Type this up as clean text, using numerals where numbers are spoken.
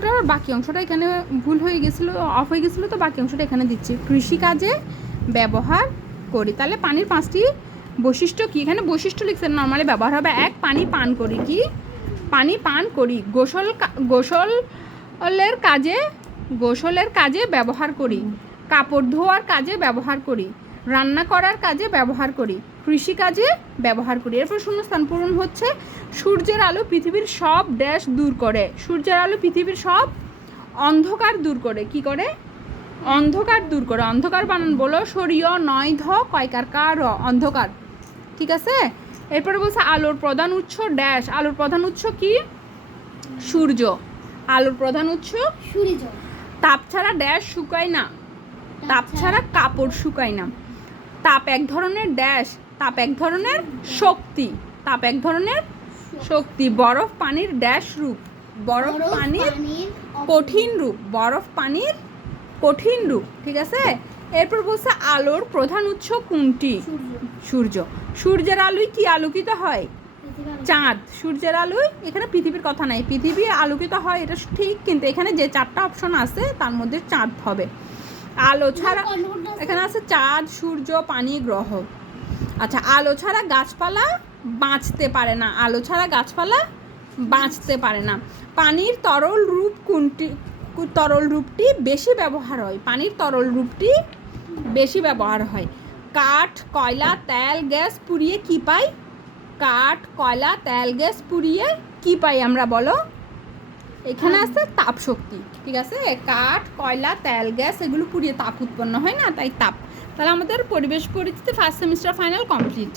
অংশটা বাকি অংশটা এখানে ভুল হয়ে গেছিলো, অফ হয়ে গেছিলো, তো বাকি অংশটা এখানে দিচ্ছি। কৃষিকাজে ব্যবহার করি। তাহলে পানির 5টি বৈশিষ্ট্য কি? এখানে বৈশিষ্ট্য লিখছেন, নর্মালি ব্যবহার হবে। 1, পানি পান করি। কি? পানি পান করি। গোসলের কাজে ব্যবহার করি। কাপড় ধোয়ার কাজে ব্যবহার করি। রান্না করার কাজে ব্যবহার করি। কৃষিকাজে ব্যবহার করি। এরপর শূন্যস্থান পূরণ হচ্ছে। সূর্যের আলো পৃথিবীর সব ড্যাশ দূর করে। সূর্যের আলো পৃথিবীর সব অন্ধকার দূর করে। কি করে? অন্ধকার দূর করে। অন্ধকার বানান বলো, সরিয় নয় ধ কয়কার কার, অন্ধকার। ঠিক আছে। এরপরে বলছে আলোর প্রধান উৎস ড্যাশ। আলোর প্রধান উৎস কি? সূর্য। আলোর প্রধান উৎস সূর্য। তাপ ছাড়া ড্যাশ শুকায় না। তাপ ছাড়া কাপড় শুকায় না। তাপ এক ধরনের ড্যাশ। তাপ এক ধরনের শক্তি। তাপ এক ধরনের শক্তি। বরফ পানির ড্যাশ রূপ। বরফ পানির কঠিন রূপ। বরফ পানির কঠিন রূপ। ঠিক আছে। এরপর বলছে আলোর প্রধান উৎস কোনটি? সূর্য। সূর্যের আলোয় কি আলোকিত হয়? চাঁদ। সূর্যের আলোয়, এখানে পৃথিবীর কথা নাই, পৃথিবী আলোকিত হয় এটা ঠিক, কিন্তু এখানে যে 4টা অপশন আছে তার মধ্যে চাঁদ হবে। আলো ছাড়া এখানে আছে চাঁদ, সূর্য, পানি, গ্রহ। আচ্ছা, আলো ছাড়া গাছপালা বাঁচতে পারে না। আলো ছাড়া গাছপালা বাঁচতে পারে না। পানির তরল রূপ কোনটি? তরল রূপটি বেশি ব্যবহার হয়। পানির তরল রূপটি বেশি ব্যবহার হয়। কাঠ, কয়লা, তেল, গ্যাস পুড়িয়ে কি পাই? কাঠ, কয়লা, তেল, গ্যাস পুড়িয়ে কি পাই আমরা বলো? এখানে আছে তাপ শক্তি। ঠিক আছে। কাঠ, কয়লা, তেল, গ্যাস এগুলো পুড়িয়ে তাপ উৎপন্ন হয় না, তাই তাপ। তাহলে আমাদের পরিবেশ পরিস্থিতি ফার্স্ট সেমিস্টার ফাইনাল কমপ্লিট।